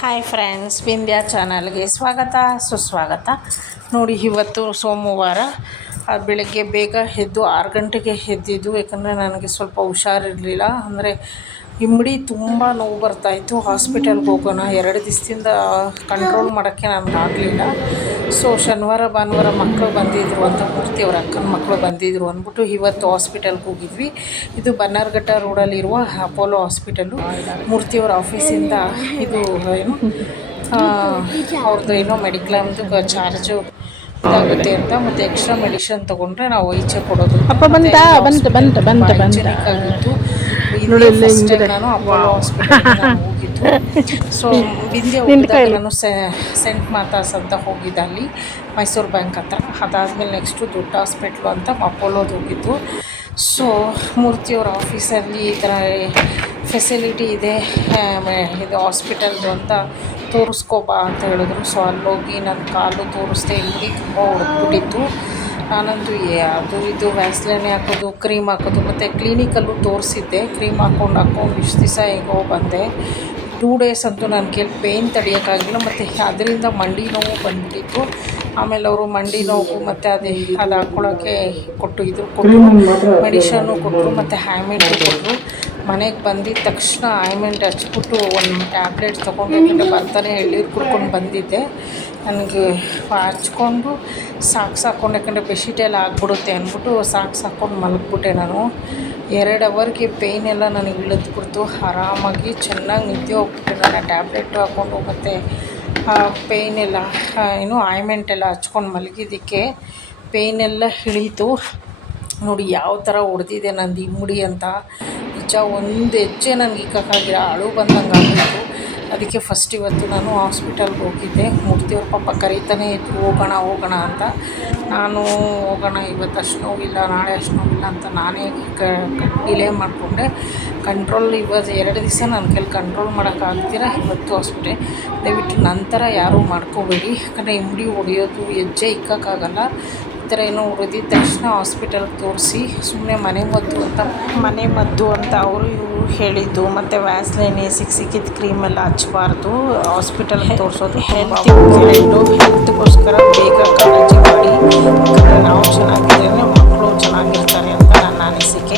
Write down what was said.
Hi friends, Vindhya ಚಾನಲ್ಗೆ ಸ್ವಾಗತ ಸುಸ್ವಾಗತ. ನೋಡಿ, ಇವತ್ತು ಸೋಮವಾರ ಬೆಳಗ್ಗೆ ಬೇಗ ಎದ್ದು 6 ಗಂಟೆಗೆ ಎದ್ದಿದ್ದು. ಯಾಕಂದರೆ ನನಗೆ ಸ್ವಲ್ಪ ಹುಷಾರಿರಲಿಲ್ಲ. ಅಂದರೆ ಇಮ್ಮಡಿ ತುಂಬ ನೋವು ಬರ್ತಾಯಿತ್ತು. ಹಾಸ್ಪಿಟಲ್ಗೆ ಹೋಗೋಣ, 2 ದಿವಸದಿಂದ ಕಂಟ್ರೋಲ್ ಮಾಡೋಕ್ಕೆ ನನಗಾಗಲಿಲ್ಲ. ಸೊ ಶನಿವಾರ ಭಾನುವಾರ ಮಕ್ಕಳು ಬಂದಿದ್ದರು ಅಂತ, ಮೂರ್ತಿ ಅವ್ರ ಅಕ್ಕನ ಮಕ್ಕಳು ಬಂದಿದ್ದರು ಅಂದ್ಬಿಟ್ಟು ಇವತ್ತು ಹಾಸ್ಪಿಟಲ್ಗೆ ಹೋಗಿದ್ವಿ. ಇದು ಬನ್ನರ್ಘಟ್ಟ ರೋಡಲ್ಲಿರುವ ಅಪೋಲೋ ಹಾಸ್ಪಿಟಲು. ಮೂರ್ತಿಯವರ ಆಫೀಸಿಂದ ಇದು ಏನು ಅವ್ರದ್ದು ಏನೋ ಮೆಡಿಕ್ಲಮ್ದು ಚಾರ್ಜು ಇದಾಗುತ್ತೆ ಅಂತ, ಮತ್ತು ಎಕ್ಸ್ಟ್ರಾ ಮೆಡಿಷನ್ ತೊಗೊಂಡ್ರೆ ನಾವು ಈಚೆ ಕೊಡೋದು ಆಗಿತ್ತು. ಫಸ್ಟ್ ಟೈಮ್ ನಾನು ಅಪೋಲೋ ಹಾಸ್ಪಿಟಲ್ಗೆ ಹೋಗಿದ್ದು. ಸೊ ವಿಂಧ್ಯ ಹೋಗಿದ್ದಾಗ ನಾನು ಸೆಂಟ್ ಮಾತಾಸ್ ಅಂತ ಹೋಗಿದ್ದೆ, ಅಲ್ಲಿ ಮೈಸೂರು ಬ್ಯಾಂಕ್ ಹತ್ರ. ಅದಾದಮೇಲೆ ನೆಕ್ಸ್ಟು ದೊಡ್ಡ ಹಾಸ್ಪಿಟ್ಲು ಅಂತ ಅಪೋಲೋದು ಹೋಗಿದ್ದು. ಸೊ ಮೂರ್ತಿಯವರ ಆಫೀಸಲ್ಲಿ ಈ ಥರ ಫೆಸಿಲಿಟಿ ಇದೆ, ಇದು ಹಾಸ್ಪಿಟಲ್ದು ಅಂತ ತೋರಿಸ್ಕೋಬಾ ಅಂತ ಹೇಳಿದ್ರು. ಸೊ ಅಲ್ಲೋಗಿ ನನ್ನ ಕಾಲು ತೋರಿಸ್ದೆ, ಇಲ್ಲಿ ತುಂಬ ಹೊಡೆದ್ಬಿಟ್ಟಿತ್ತು. ನಾನಂತೂ ಅದು ಇದು ವ್ಯಾಸ್ಲೈನೆ ಹಾಕೋದು, ಕ್ರೀಮ್ ಹಾಕೋದು, ಮತ್ತು ಕ್ಲಿನಿಕಲ್ಲೂ ತೋರಿಸಿದ್ದೆ. ಕ್ರೀಮ್ ಹಾಕ್ಕೊಂಡು ಇಷ್ಟು ದಿವಸ ಹೇಗೋ ಬಂದೆ. 2 ಡೇಸ್ ಅಂತೂ ನನ್ನ ಕೈಲಿ ಪೇಯ್ನ್ ತಡೆಯೋಕ್ಕಾಗಿಲ್ಲ. ಮತ್ತು ಅದರಿಂದ ಮಂಡಿ ನೋವು ಬಂದುಬಿಟ್ಟಿತ್ತು. ಆಮೇಲೆ ಅವರು ಮಂಡಿ ನೋವು ಮತ್ತು ಅದು ಹಾಕ್ಕೊಳ್ಳೋಕ್ಕೆ ಕೊಟ್ಟರು, ಮೆಡಿಷನ್ನು ಕೊಟ್ಟರು, ಮತ್ತು ಆಯಿಂಟ್ಮೆಂಟು ಕೊಟ್ಟರು. ಮನೆಗೆ ಬಂದಿದ್ದ ತಕ್ಷಣ ಆಯಿಂಟ್ಮೆಂಟ್ ಹಚ್ಬಿಟ್ಟು ಒಂದು ಟ್ಯಾಬ್ಲೆಟ್ ತೊಗೊಂಡು ಬರ್ತಾನೆ ಎಳ್ಳೀರು ಕುಡ್ಕೊಂಡು ಬಂದಿದ್ದೆ. ನನಗೆ ಹಚ್ಕೊಂಡು ಸಾಕ್ಸ್ ಹಾಕ್ಕೊಂಡು, ಯಾಕಂದರೆ ಬೆಡ್ಶೀಟೆಲ್ಲ ಆಗಿಬಿಡುತ್ತೆ ಅಂದ್ಬಿಟ್ಟು ಸಾಕ್ಸ್ ಹಾಕ್ಕೊಂಡು ಮಲಗಿಬಿಟ್ಟೆ ನಾನು. 2 ಅವರ್ಗೆ ಪೇಯ್ನ್ ಎಲ್ಲ ನನಗೆ ಇಳಿದ್ಬಿಡ್ತು. ಆರಾಮಾಗಿ ಚೆನ್ನಾಗಿ ನಿದ್ದೆ ಹೋಗ್ಬಿಟ್ಟೆ ನಾನು. ಟ್ಯಾಬ್ಲೆಟು ಹಾಕ್ಕೊಂಡು ಮತ್ತು ಪೇಯ್ನ್ ಎಲ್ಲ ಏನು ಆಯಿಂಟ್ಮೆಂಟ್ ಎಲ್ಲ ಹಚ್ಕೊಂಡು ಮಲಗಿದ್ದಕ್ಕೆ ಪೇಯ್ನೆಲ್ಲ ಇಳೀತು. ನೋಡಿ ಯಾವ ಥರ ಹೊಡೆದಿದೆ ನಂದು ಇಮ್ಮಡಿ ಅಂತ. ನಿಜ ಒಂದು ಹೆಜ್ಜೆ ನನಗೆ ಇಕ್ಕೋಕ್ಕಾಗಿಲ್ಲ, ಅಳು ಬಂದಂಗೆ ಆಗಿತ್ತು. ಅದಕ್ಕೆ ಫಸ್ಟ್ ಇವತ್ತು ನಾನು ಹಾಸ್ಪಿಟಲ್ಗೆ ಹೋಗಿದ್ದೆ. ಮೂರ್ತಿಯವ್ರ ಪಾಪ ಕರೀತಾನೆ ಇದ್ರು, ಹೋಗೋಣ ಅಂತ. ನಾನು ಹೋಗೋಣ, ಇವತ್ತು ಅಷ್ಟು ನೋವಿಲ್ಲ, ನಾಳೆ ಅಷ್ಟು ನೋವಿಲ್ಲ ಅಂತ ನಾನೇ ಡಿಲೇ ಮಾಡಿಕೊಂಡೆ. ಕಂಟ್ರೋಲ್ ಇವತ್ತು 2 ದಿವಸ ನನ್ನ ಕೈಲಿ ಕಂಟ್ರೋಲ್ ಮಾಡೋಕ್ಕಾಗ್ತೀರ. ಇವತ್ತು ಅಷ್ಟೇ, ದಯವಿಟ್ಟು ನಂತರ ಯಾರೂ ಮಾಡ್ಕೋಬೇಡಿ. ಯಾಕಂದರೆ ಇಮ್ಮಡಿ ಹೊಡೆಯೋದು, ಹೆಜ್ಜೆ ಇಕ್ಕೋಕ್ಕಾಗಲ್ಲ. ಈ ಥರ ಏನೋ ಹೊಡೆದಿದ್ದ ತಕ್ಷಣ ಹಾಸ್ಪಿಟಲ್ಗೆ ತೋರಿಸಿ, ಸುಮ್ಮನೆ ಮನೆ ಮದ್ದು ಅಂತ ಅವರು ಇವರು ಹೇಳಿದ್ದು. ಮತ್ತು ವ್ಯಾಸ್ಲೈನ್ ಸಿಕ್ಕಿದ ಕ್ರೀಮೆಲ್ಲ ಹಚ್ಚಬಾರ್ದು, ಹಾಸ್ಪಿಟಲ್ಗೆ ತೋರಿಸೋದು. ಹೆಲ್ತ್ಗೋಸ್ಕರ ಬೇಗ ಕಾಳಜಿ ಮಾಡಿ. ನಾವು ಚೆನ್ನಾಗಿದ್ದರೆ ಮಕ್ಕಳು ಚೆನ್ನಾಗಿರ್ತಾರೆ ಅಂತ ನನ್ನ ಅನಿಸಿಕೆ.